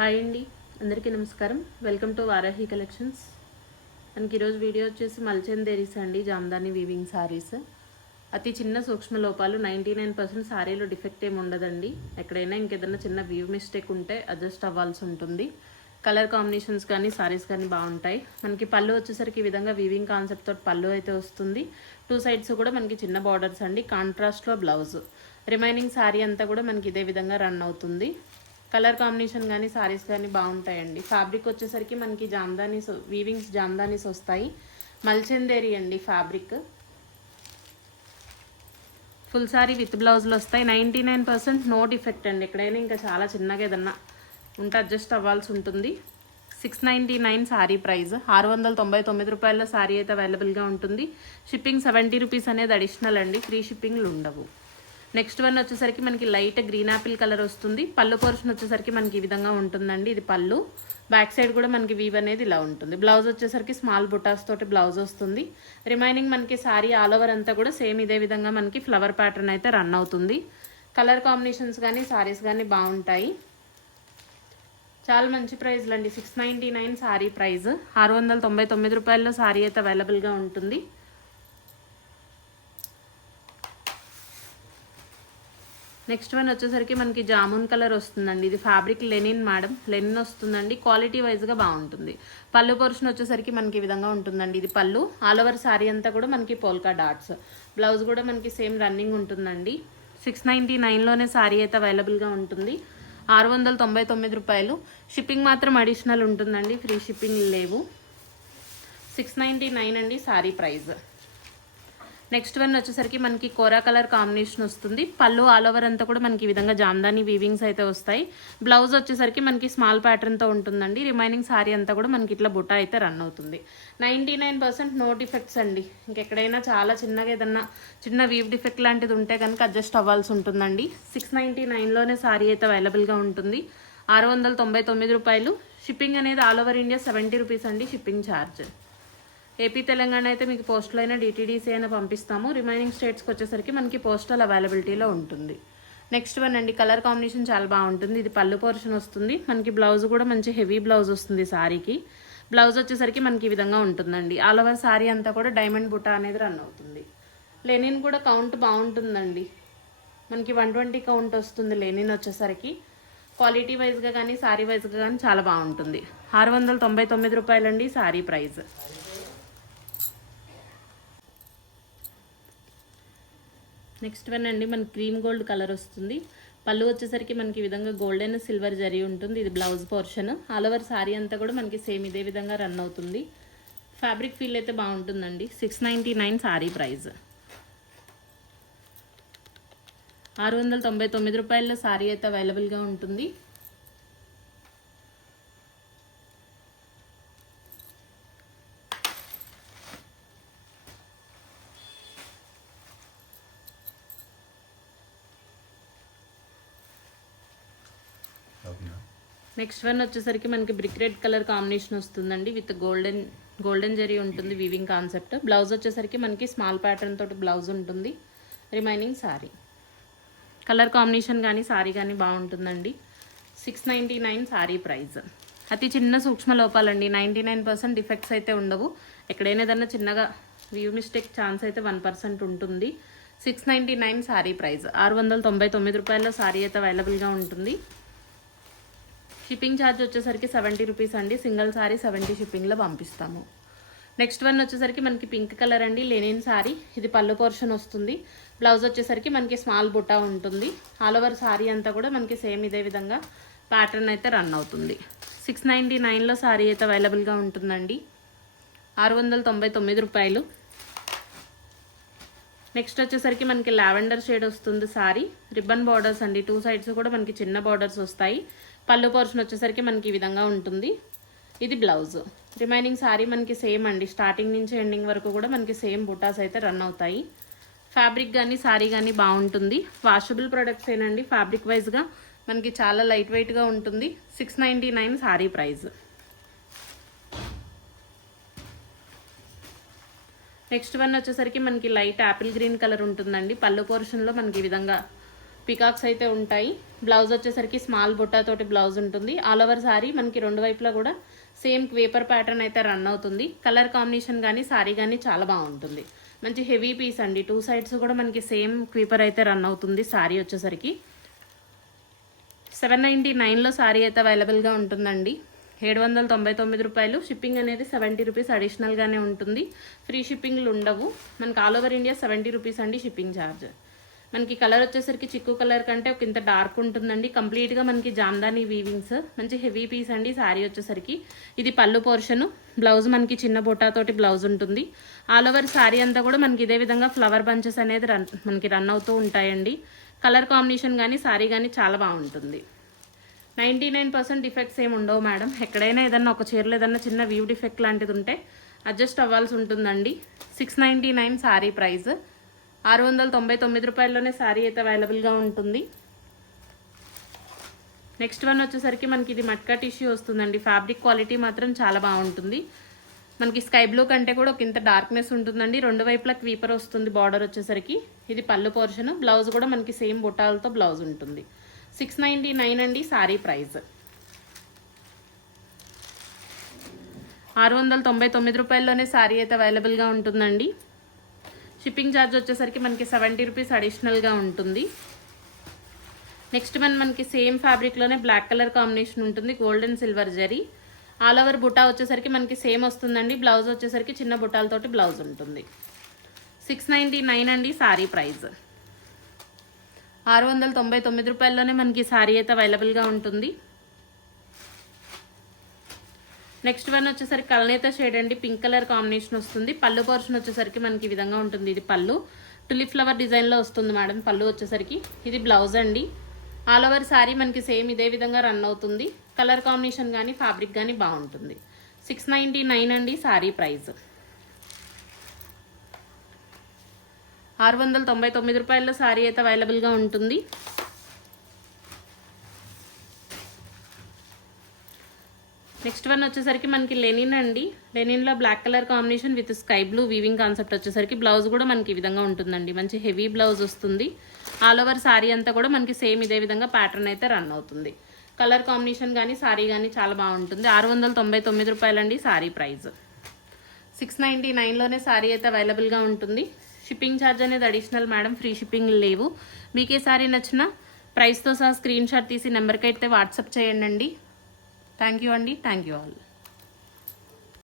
Hi అండి, అందరికీ నమస్కారం. Welcome to Varahi collections. మనకి ఈరోజు వీడియో వచ్చేసి మల్చందేరీస్ అండి, జామ్దాని వీవింగ్ సారీస్. అతి చిన్న సూక్ష్మ లోపాలు, 99% సారీలో డిఫెక్ట్ ఏమి ఉండదండి. ఎక్కడైనా ఇంకేదైనా చిన్న వీవ్ మిస్టేక్ ఉంటే అడ్జస్ట్ అవ్వాల్సి ఉంటుంది. కలర్ కాంబినేషన్స్ కానీ సారీస్ కానీ బాగుంటాయి. మనకి పళ్ళు వచ్చేసరికి ఈ విధంగా వీవింగ్ కాన్సెప్ట్ తోటి పళ్ళు అయితే వస్తుంది. 2 సైడ్స్ కూడా మనకి చిన్న బార్డర్స్ అండి, కాంట్రాస్ట్లో బ్లౌజ్. రిమైనింగ్ సారీ అంతా కూడా మనకి ఇదే విధంగా రన్ అవుతుంది. కలర్ కాంబినేషన్ కానీ సారీస్ కానీ బాగుంటాయండి. ఫ్యాబ్రిక్ వచ్చేసరికి మనకి జామ్దానీస్, వీవింగ్స్ జామ్దానీస్ వస్తాయి. మల్చందేరి అండి ఫ్యాబ్రిక్. ఫుల్ సారీ విత్ బ్లౌజులు వస్తాయి. 99% నో డిఫెక్ట్ అండి. ఎక్కడైనా ఇంకా చాలా చిన్నగా ఏదన్నా ఉంటే అడ్జస్ట్ అవ్వాల్సి ఉంటుంది. 699 సారీ ప్రైస్. 699 రూపాయల సారీ అయితే అవైలబుల్గా ఉంటుంది. షిప్పింగ్ 70 రూపీస్ అనేది అడిషనల్ అండి, ఫ్రీ షిప్పింగ్లు ఉండవు. నెక్స్ట్ వన్ వచ్చేసరికి మనకి లైట్ గ్రీన్ యాపిల్ కలర్ వస్తుంది. పళ్ళు పోర్షన్ వచ్చేసరికి మనకి ఈ విధంగా ఉంటుందండి. ఇది పళ్ళు. బ్యాక్ సైడ్ కూడా మనకి వీవ్ అనేది ఇలా ఉంటుంది. బ్లౌజ్ వచ్చేసరికి స్మాల్ బుటాస్ తోటి బ్లౌజ్ వస్తుంది. రిమైనింగ్ మనకి శారీ ఆల్ ఓవర్ అంతా కూడా సేమ్ ఇదే విధంగా మనకి ఫ్లవర్ ప్యాటర్న్ అయితే రన్ అవుతుంది. కలర్ కాంబినేషన్స్ కానీ సారీస్ కానీ బాగుంటాయి. చాలా మంచి ప్రైస్లు అండి. 699 సారీ ప్రైస్. 699 రూపాయల్లో సారీ అయితే అవైలబుల్గా ఉంటుంది. నెక్స్ట్ వన్ వచ్చేసరికి మనకి జామున్ కలర్ వస్తుందండి. ఇది ఫ్యాబ్రిక్ లెనిన్ మేడం, లెనిన్ వస్తుందండి. క్వాలిటీ వైజ్గా బాగుంటుంది. పళ్ళు పోర్షన్ వచ్చేసరికి మనకి ఈ విధంగా ఉంటుందండి. ఇది పళ్ళు. ఆల్ ఓవర్ శారీ అంతా కూడా మనకి పోల్కా డాట్స్. బ్లౌజ్ కూడా మనకి సేమ్ రన్నింగ్ ఉంటుందండి. 699లోనే శారీ అయితే అవైలబుల్గా ఉంటుంది. 699 రూపాయలు. షిప్పింగ్ మాత్రం అడిషనల్ ఉంటుందండి, ఫ్రీ షిప్పింగ్ లేవు. 699 అండి శారీ ప్రైస్. నెక్స్ట్ వన్ వచ్చేసరికి మనకి కోరా కలర్ కాంబినేషన్ వస్తుంది. పళ్ళు ఆల్ ఓవర్ అంతా కూడా మనకి ఈ విధంగా జామ్దాని వీవింగ్స్ అయితే వస్తాయి. బ్లౌజ్ వచ్చేసరికి మనకి స్మాల్ ప్యాటర్న్తో ఉంటుందండి. రిమైనింగ్ సారీ అంతా కూడా మనకి ఇట్లా బుట్ట అయితే రన్ అవుతుంది. 99% నో డిఫెక్ట్స్ అండి. ఇంకెక్కడైనా చాలా చిన్నగా ఏదన్నా చిన్న వీవ్ డిఫెక్ట్ లాంటిది ఉంటే కనుక అడ్జస్ట్ అవ్వాల్సి ఉంటుందండి. 699లోనే సారీ అయితే అవైలబుల్గా ఉంటుంది. 699 రూపాయలు. షిప్పింగ్ అనేది ఆల్ ఓవర్ ఇండియా 70 రూపీస్ అండి, షిప్పింగ్ ఛార్జ్. ఏపీ తెలంగాణ అయితే మీకు పోస్ట్లో అయినా డిటీడీసీ అయినా పంపిస్తాము. రిమైనింగ్ స్టేట్స్కి వచ్చేసరికి మనకి పోస్టల్ అవైలబిలిటీలో ఉంటుంది. నెక్స్ట్ వన్ అండి, కలర్ కాంబినేషన్ చాలా బాగుంటుంది. ఇది పళ్ళు పోర్షన్ వస్తుంది. మనకి బ్లౌజ్ కూడా మంచి హెవీ బ్లౌజ్ వస్తుంది సారీకి. బ్లౌజ్ వచ్చేసరికి మనకి ఈ విధంగా ఉంటుందండి. ఆల్ ఓవర్ సారీ అంతా కూడా డైమండ్ బుట్ట అనేది రన్ అవుతుంది. లెనిన్ కూడా కౌంట్ బాగుంటుందండి. మనకి 120 కౌంట్ వస్తుంది లెనిన్ వచ్చేసరికి. క్వాలిటీ వైజ్గా కానీ సారీ వైజ్గా కానీ చాలా బాగుంటుంది. 699 రూపాయలండి సారీ ప్రైస్. నెక్స్ట్ వన్ అండి, మనకి క్రీమ్ గోల్డ్ కలర్ వస్తుంది. పళ్ళు వచ్చేసరికి మనకి ఈ విధంగా గోల్డెన్ సిల్వర్ జరీ ఉంటుంది. ఇది blouse portion. All over sari అంతా కూడా మనకి సేమ్ ఇదే విధంగా రన్ అవుతుంది. ఫ్యాబ్రిక్ ఫీల్ అయితే బాగుంటుందండి. 699 సారీ ప్రైస్. 699 రూపాయల సారీ అయితే అవైలబుల్గా ఉంటుంది. నెక్స్ట్ వన్ వచ్చేసరికి మనకి బ్రిక్ రెడ్ కలర్ కాంబినేషన్ వస్తుందండి. విత్ గోల్డెన్ జరీ ఉంటుంది, వీవింగ్ కాన్సెప్ట్. బ్లౌజ్ వచ్చేసరికి మనకి స్మాల్ ప్యాటర్న్ తోటి బ్లౌజ్ ఉంటుంది. Remaining sorry. కలర్ కాంబినేషన్ కానీ సారీ కానీ బాగుంటుందండి. 699 సారీ ప్రైస్. అతి చిన్న సూక్ష్మ లోపాలండి. 99% డిఫెక్ట్స్ అయితే ఉండవు. ఎక్కడైనా ఏదన్నా చిన్నగా వ్యూ మిస్టేక్ ఛాన్స్ అయితే 1% ఉంటుంది. 699 సారీ ప్రైస్. 699 రూపాయల సారీ అయితే అవైలబుల్గా ఉంటుంది. షిప్పింగ్ ఛార్జ్ వచ్చేసరికి 70 రూపీస్ అండి. సింగిల్ సారీ 70 షిప్పింగ్లో పంపిస్తాము. నెక్స్ట్ వన్ వచ్చేసరికి మనకి పింక్ కలర్ అండి, లెనిన్ సారీ. ఇది పళ్ళు పోర్షన్ వస్తుంది. బ్లౌజ్ వచ్చేసరికి మనకి స్మాల్ బుటా ఉంటుంది. ఆల్ ఓవర్ సారీ అంతా కూడా మనకి సేమ్ ఇదే విధంగా ప్యాటర్న్ అయితే రన్ అవుతుంది. 699లో సారీ అయితే అవైలబుల్గా ఉంటుందండి. 699 రూపాయలు. నెక్స్ట్ వచ్చేసరికి మనకి లావెండర్ షేడ్ వస్తుంది సారీ. రిబ్బన్ బార్డర్స్ అండి, 2 సైడ్స్ కూడా మనకి చిన్న బార్డర్స్ వస్తాయి. పళ్ళు పోర్షన్ వచ్చేసరికి మనకి ఈ విధంగా ఉంటుంది. ఇది బ్లౌజ్. రిమైనింగ్ సారీ మనకి సేమ్ అండి. స్టార్టింగ్ నుంచి ఎండింగ్ వరకు కూడా మనకి సేమ్ బుటాస్ అయితే రన్ అవుతాయి. ఫ్యాబ్రిక్ కానీ సారీ కానీ బాగుంటుంది. వాషబుల్ ప్రొడక్ట్స్ ఏనండి. ఫ్యాబ్రిక్ వైజ్గా మనకి చాలా లైట్ వెయిట్గా ఉంటుంది. 699 సారీ ప్రైస్. నెక్స్ట్ వన్ వచ్చేసరికి మనకి లైట్ యాపిల్ గ్రీన్ కలర్ ఉంటుందండి. పళ్ళు పోర్షన్లో మనకి ఈ విధంగా పికాక్స్ అయితే ఉంటాయి. బ్లౌజ్ వచ్చేసరికి స్మాల్ బుట్టాతోటి బ్లౌజ్ ఉంటుంది. ఆల్ ఓవర్ సారీ మనకి రెండు వైపులా కూడా సేమ్ క్వేపర్ ప్యాటర్న్ అయితే రన్ అవుతుంది. కలర్ కాంబినేషన్ కానీ సారీ కానీ చాలా బాగుంటుంది. మంచి హెవీ పీస్ అండి. 2 సైడ్స్ కూడా మనకి సేమ్ క్వేపర్ అయితే రన్ అవుతుంది. సారీ వచ్చేసరికి 799లో సారీ అయితే అవైలబుల్గా ఉంటుందండి. 799 రూపాయలు. షిప్పింగ్ అనేది 70 రూపీస్ అడిషనల్గానే ఉంటుంది. ఫ్రీ షిప్పింగ్లు ఉండవు. మనకి ఆల్ ఓవర్ ఇండియా 70 రూపీస్ అండి షిప్పింగ్ ఛార్జ్. మనకి కలర్ వచ్చేసరికి చిక్కు కలర్ కంటే ఒక ఇంత డార్క్ ఉంటుందండి. కంప్లీట్గా మనకి జామ్దాని వీవింగ్స్. మంచి హెవీ పీస్ అండి సారీ వచ్చేసరికి. ఇది పళ్ళు పోర్షను. బ్లౌజ్ మనకి చిన్న బొటాతోటి బ్లౌజ్ ఉంటుంది. ఆల్ ఓవర్ సారీ అంతా కూడా మనకి ఇదే విధంగా ఫ్లవర్ బంచెస్ అనేది మనకి రన్ అవుతూ ఉంటాయండి. కలర్ కాంబినేషన్ కానీ సారీ కానీ చాలా బాగుంటుంది. 99% డిఫెక్ట్స్ ఏమి ఉండవు మేడం. ఎక్కడైనా ఏదన్నా ఒక చీరలో ఏదన్నా చిన్న వ్యూ డిఫెక్ట్ లాంటిది ఉంటే అడ్జస్ట్ అవ్వాల్సి ఉంటుందండి. 699 సారీ ప్రైస్. 699 రూపాయల్లోనే సారీ అయితే అవైలబుల్గా ఉంటుంది. నెక్స్ట్ వన్ వచ్చేసరికి మనకి ఇది మట్కా టిష్యూ వస్తుందండి. ఫ్యాబ్రిక్ క్వాలిటీ మాత్రం చాలా బాగుంటుంది. మనకి స్కై బ్లూ కంటే కూడా ఒక ఇంత డార్క్నెస్ ఉంటుందండి. రెండు వైపులా క్వీపర్ వస్తుంది బార్డర్ వచ్చేసరికి. ఇది పళ్ళు పోర్షన్. బ్లౌజ్ కూడా మనకి సేమ్ బుట్టాలతో బ్లౌజ్ ఉంటుంది. 699 అండి సారీ ప్రైస్. 699 రూపాయల్లోనే సారీ అయితే అవైలబుల్గా ఉంటుందండి. షిప్పింగ్ ఛార్జ్ వచ్చేసరికి మనకి 70 రూపీస్ అడిషనల్గా ఉంటుంది. నెక్స్ట్ మనకి సేమ్ ఫ్యాబ్రిక్లోనే బ్లాక్ కలర్ కాంబినేషన్ ఉంటుంది. Gold and silver zari. All over బుటా వచ్చేసరికి మనకి సేమ్ వస్తుందండి. బ్లౌజ్ వచ్చేసరికి చిన్న బుటాలతోటి బ్లౌజ్ ఉంటుంది. 699 అండి సారీ ప్రైస్. 699 రూపాయల్లోనే మనకి సారీ అయితే అవైలబుల్గా ఉంటుంది. నెక్స్ట్ వన్ వచ్చేసరికి కలనేత షేడ్ అండి. పింక్ కలర్ కాంబినేషన్ వస్తుంది. పళ్ళు పోర్షన్ వచ్చేసరికి మనకి ఈ విధంగా ఉంటుంది. ఇది పళ్ళు టులిప్ ఫ్లవర్ డిజైన్లో వస్తుంది మేడం. పళ్ళు వచ్చేసరికి ఇది బ్లౌజ్ అండి. ఆల్ ఓవర్ సారీ మనకి సేమ్ ఇదే విధంగా రన్ అవుతుంది. కలర్ కాంబినేషన్ కానీ ఫ్యాబ్రిక్ కానీ బాగుంటుంది. 699 అండి సారీ ప్రైస్. 699 రూపాయల్లో సారీ అయితే అవైలబుల్గా ఉంటుంది. నెక్స్ట్ వన్ వచ్చేసరికి మనకి లెనిన్ అండి. లెనిన్లో black colour combination with sky blue weaving concept వచ్చేసరికి బ్లౌజ్ కూడా మనకి ఈ విధంగా ఉంటుందండి. మంచి హెవీ బ్లౌజ్ వస్తుంది. ఆల్ ఓవర్ సారీ అంతా కూడా మనకి సేమ్ ఇదే విధంగా ప్యాటర్న్ అయితే రన్ అవుతుంది. కలర్ కాంబినేషన్ కానీ సారీ కానీ చాలా బాగుంటుంది. 699 రూపాయలండి సారీ ప్రైస్. 699లోనే సారీ అయితే అవైలబుల్గా ఉంటుంది. షిప్పింగ్ ఛార్జ్ అనేది అడిషనల్ మేడం. ఫ్రీ షిప్పింగ్ లేవు. మీకు ఏ సారీ నచ్చినా ప్రైస్తో సహా స్క్రీన్ షాట్ తీసి నెంబర్కి అయితే వాట్సాప్ చేయండి. థ్యాంక్ యూ అండి. Thank you all.